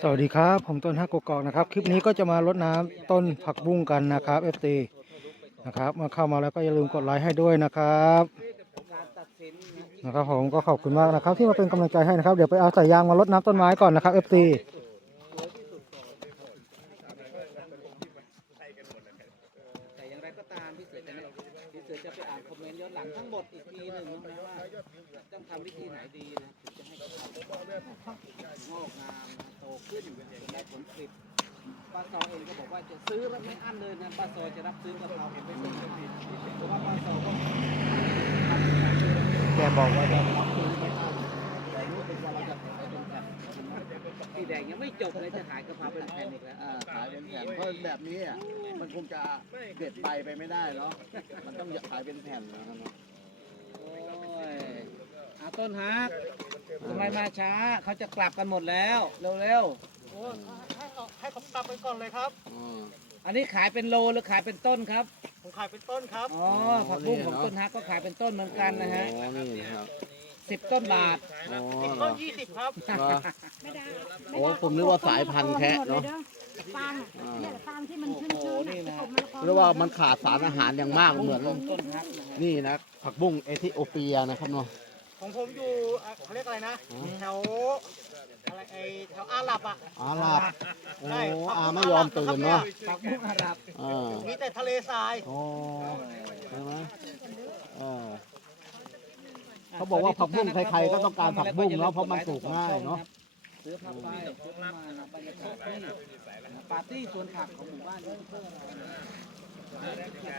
สวัสดีครับผมต้นฮักกกอกนะครับคลิปนี้ก็จะมารดน้ำต้นผักบุ้งกันนะครับ FT นะครับมาเข้ามาแล้วก็อย่าลืมกดไลค์ให้ด้วยนะครับนะครับผมก็ขอบคุณมากนะครับ ที่มาเป็นกำลังใจให้นะครับเดี๋ยวไปเอาสายยางมารดน้ำต้นไม้ก่อนนะครับ FT แต่อย่างไรก็ตามพี่เสือจะไม่พี่เสือจะไปอ่านคอมเมนต์ย้อนหลังทั้งหมดอีกทีหนึ่งนะว่าต้องทำวิธีไหนดีนะ งจะให้เขางอกงามนะโตขึ้นจนได้ผลผลิตป้าซอเองก็บอกว่าจะซื้อแล้วไม่อั้นเลยนะป้าซอจะรับซื้อกะเพราผมไปส่งให้เพราะว่าป้าซอก็แกบอกว่าจะรับซื้อไม่อั้นแต่รู้เป็นว่าเราจะขายเป็นแผ่นพี่แดงยังไม่จบเลยจะขายกะเพราเป็นแผ่นอีกแล้วอ่าขายเป็นแผ่นเพราะแบบนี้อะมันคงจะเด็ดใบไปไม่ได้เนาะมันต้องขายเป็นแผ่นนะครับ เนาะโอ้ยอาต้นฮักทำไมมาช้าเขาจะกลับกันหมดแล้ว เร็วให้ผมกลับไปก่อนเลยครับอืมๆอันนี้ขายเป็นโลหรือขายเป็นต้นครับผมขายเป็นต้นครับ อ๋อผักบุ้งของต้นฮักก็ขายเป็นต้นเหมือนกันนะฮะอ๋อนี่นะครับสิบต้นบาท อ๋อเหรต้อนยี่สิบครับ เหรอโอ้ผมนึกว่าสายพันธุ์แคะเนาะฟางอ่าเนี่ยฟางที่มันชื้นโอ้โหๆนี่น่ะนะตกมะละกอเรียกว่ามันขาดสารอาหารอย่างมากเหมือนของต้นฮักนะฮะนี่นะผักบุ้งเอธิโอเปียนะครับเนาะ ของผมอยู่อะเขาเรียกอะไรนะแถวอะไรไอแถวอาหรับอะอาหลับโอ้อาไม่ยอมตื่นเนาะผักบุ้งอาหรับอ่ามีแต่ทะเลทรายโอ้ใช่ไหมเออเขาบอกว่าผักบุ้งใครๆก็ต้องการผักบุ้งเนาะเพราะมันปลูกง่ายเนาะเสือพาไปเสือพามานะบรรยากาศที่ปาร์ตี้สวนผักของหมู่บ้านยูทูบเบอร์เรานะแล้วก็แชร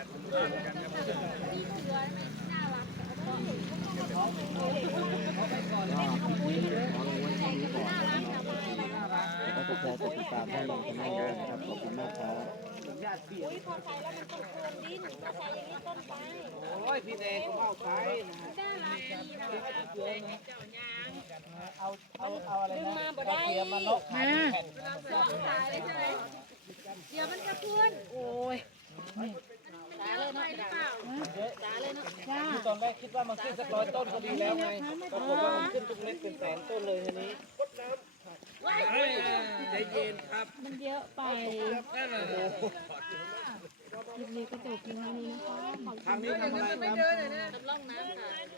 ์กด ติดตามให้ลงคอมเมนต์ด้วยนะครับขอบคุณมากครับญาติเปียพอใส่แล้วมันต้องเพิ่มดินถ้าใส่อย่างนี้ต้นไปโอ้ยพี่แดงก็เข้าไปนะฮะน่ารักดีนะเอาเอาเอาอะไรดึงนะมาบ่ได้เตรียมมาลกขายเป็นแผ่นนะตายเลยใช่ไหมเดี๋ยวมันจะขึ้นโอ้ยตาเลยนะตาเลยนะจ้าตอนแรกคิดว่ามันขึ้นสักร้อยต้นก็ดีแล้วไงปรากฏว่ามันขึ้นทุกเม็ดเป็นแสนต้นเลยทีนี้ ใจเย็นครับมันเยอะไปคลิปนี้ก็จบเพียงเท่านี้นะคะขอบทางนี้ทำอะไรครับ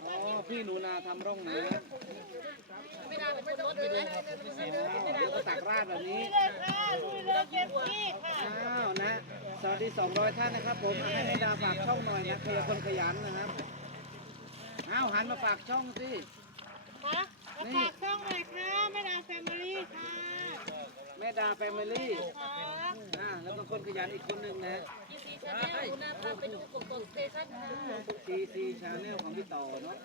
อ๋อพี่หนูนาทำร่องน้ำไม่ได้เป็นรถเลยเดี๋ยวก็ตักราดแบบนี้อ้าวนะสวัสดี 200 ท่านนะครับ ผมให้ให้ดาฝากช่องหน่อยนะเคลียร์คนขยันนะครับอ้าวหันมาฝากช่องสิค่ะฝากช่องหน่อยค่ะแม่ดาแฟมิลี่ค่ะ แม่ดาแฟมิลี่อ่าแล้วก็คนขยันอีกคนหนึ่งนะทีซีชาแนลของพี่ต่อเนาะ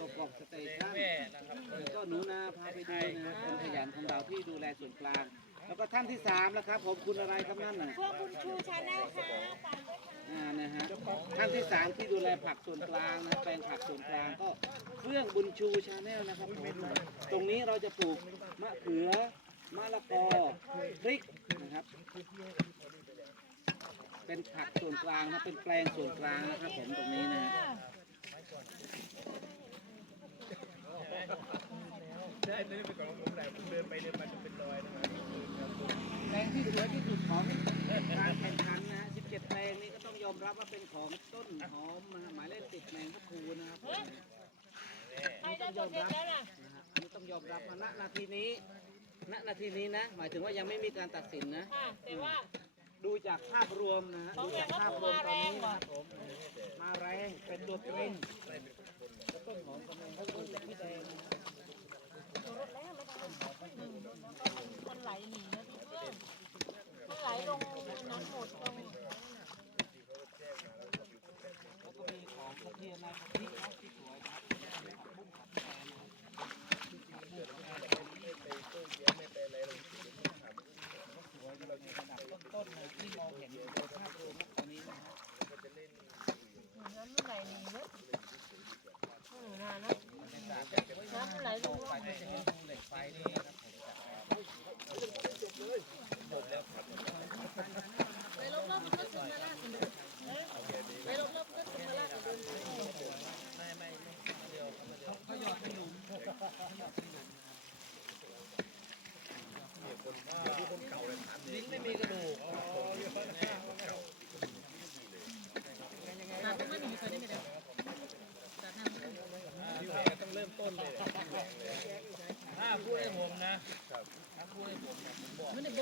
ตกกอกสเตชันก็หนูนาพาไปดูนะคนขยันของเราที่ดูแลส่วนกลาง แล้วก็ท่านที่สามแล้วครับ ผมคุณอะไรครับนั่นน่ะพวกคุณครูชาแนลค่ะอ่านะฮะท่านที่สามที่ดูแลผักส่วนกลางนะแปลงผักส่วนกลางก็เฟื่องบุญชูชาแนลนะครับผมตรงนี้เราจะปลูกมะเขือ มะละกอพริกนะครับ เป็นผักส่วนกลางนะเป็นแปลงส่วนกลางนะครับผมตรงนี้นะฮะแปลงที่สวยที่สุดของการแข่งขันนะฮะ17แปลงนี้ก็ต้องยอมรับว่าเป็นของต้นหอมนะฮะหมายเลขติดแมงพะครูนะครับอันนี้ต้องยอมรับนะฮะอันนี้ต้องยอมรับว่าณนาทีนี้ ณนาทีนี้นะ หมายถึงว่ายังไม่มีการตัดสินนะแต่ว่า ดูจากภาพรวมนะฮะดูจากภาพรวมตอนนี้นะครับผมมาแรงเป็นตัวเต็งแล้วต้นหอมกำลังเขาดูจากพี่แดงนะฮะมันไหลหนีนะพี่เพื่อนมันไหลลงนั้นหมดลงแล้วก็มีของกระเทียมนะพริกนะที่สวยนะผักบุ้งผักแตงนะต้นๆนะที่มองเห็นภาพรวมนะตอนนี้นะฮะ น้ำมันไหลหนีนะอืมนานนะน้ำมันไหลลง ไปจะเห็นภูเหล็กไฟนี่นะครับผม ไปรอบๆมันก็ซึมมาลากไปรอบๆมันก็ซึมมาลาก มันไ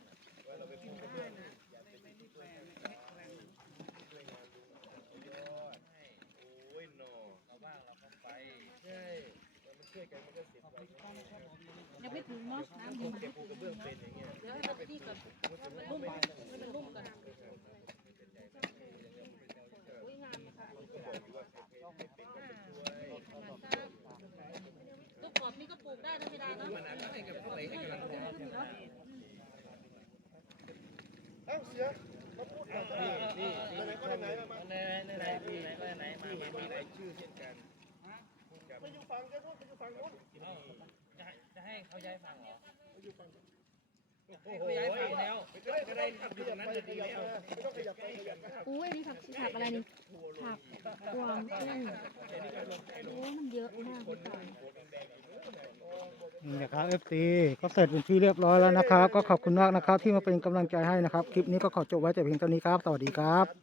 มันทำยังไม่ถึงเนาะน้ำยังไม่ถึงเดี๋ยวให้มันนี่ก่อนมันนุ่มให้มันนุ่มก่อนอุ้ยงามค่ะลูกกรอบนี่ก็ปลูกได้นะไม่ด้เนาะมันอา จจะให้กับเขาไปให้กำลังใจเนาะอุ้ยนี่ผักผักอะไรนี่ผักกวางตุ้งโอ้มันเยอะมากพี่ต่อยนี่นะครับ FT ก็เสร็จเป็นที่เรียบร้อยแล้วนะครับ ก็ขอบคุณมากนะครับที่มาเป็นกำลังใจให้นะครับ คลิปนี้ก็ขอจบไว้แต่เพียงเท่านี้ครับ สวัสดีครับ